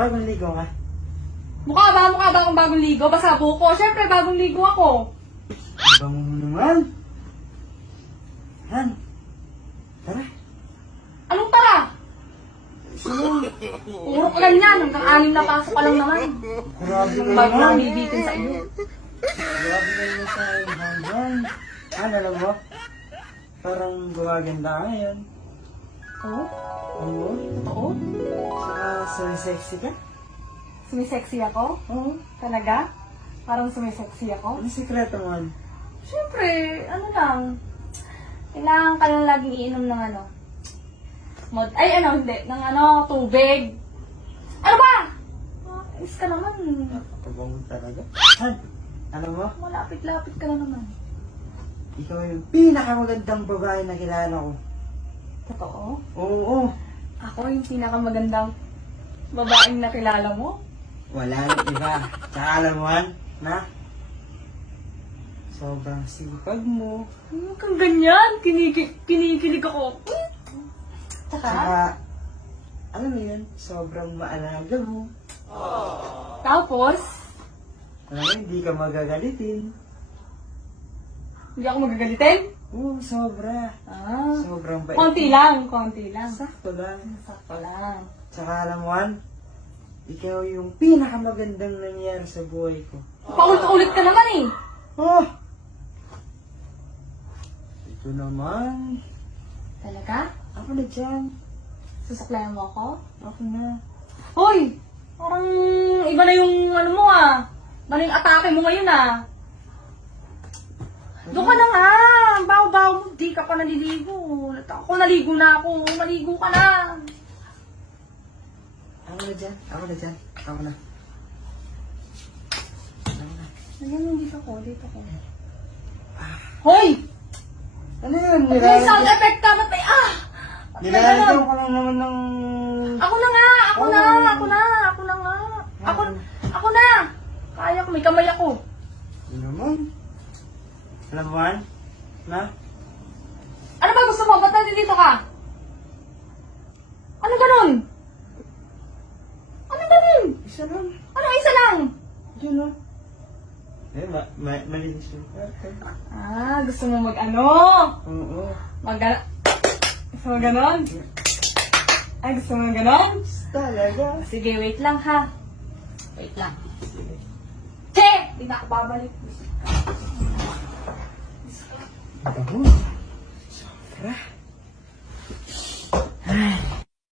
Bagong ligo ka? Mukha ba akong bagong ligo? Basa buko. Siyempre, bagong ligo ako. Bango mo naman. Han, tara. Anong tara? Sino? Puro ka ganyan. Hanggang 6 na pasok ka lang naman. Grabe Yung ka bago lang naman. bibitin sa iyo. Grabe ka naman sa akin, Han. Alam mo? Parang gumaganda ka ngayon. Oo? Oo. Totoo? Saka sexy ka? Sumisexy ako? Oo. Talaga? Parang sumisexy ako? Ano sikreto mo, Han? Siyempre, ano lang. Kailangan ka lang laging iinom ng ano. Ng tubig. Ano ba? Is ka naman. Napakabango talaga. Han, alam mo? Malapit-lapit ka na naman. Ikaw yung pinakamagandang babae na kilala ko. Totoo? Oo. Ako yung pinakamagandang babaeng nakilala mo? Wala nang iba. Tsaka alam mo, Han, na sobrang sipag mo. Huwag kang ganyan. Kinikilig ako. Tsaka, Tsaka, alam mo yun, sobrang maalaga mo. tapos, Alam mo, hindi ka magagalitin. hindi ako magagalitin? Oo, sobra. Ah, Sobrang bait. konti lang, konti lang. Sakto lang. Sakto lang. Tsaka alam mo, Han, ikaw yung pinakamagandang nangyari sa buhay ko. Paulit-ulit ka naman eh. Oh! Ito naman. Talaga? Ako na dyan. Susuklayan mo ako? Ako na. Hoy! Parang iba na yung ano mo ah. Iba na yung atake mo ngayon ah. Doon ka na nga. Ang baho-baho mo. Di ka pa naliligo. Ako naligo na ako. Maligo ka na. Ako na dyan. Ako na dyan. Ako na. Ako na. Ayan, dito ko. Dito ko. Hoy! Ano yun? May sound effect ka. Ba't may Nilalagyan ko lang naman ng... Ako na nga! Ako na! Oh. Ako na! Ako na nga! Ako na! Kaya ko. May kamay ako. Ano naman? Alam mo, Han? Na? Ano ba gusto mo? Ba't nandito ka? Ano ganun? Ano ganun? Isa lang. Ano isa lang? Diyan na. Eh, malinis yung kwarto. Ah, gusto mo mag-ano? Oo. Gusto mo ganon? Ay, gusto mo ganon? Talaga. Sige, wait lang ha. Wait lang. Che! Hindi na ako babalik. Ako.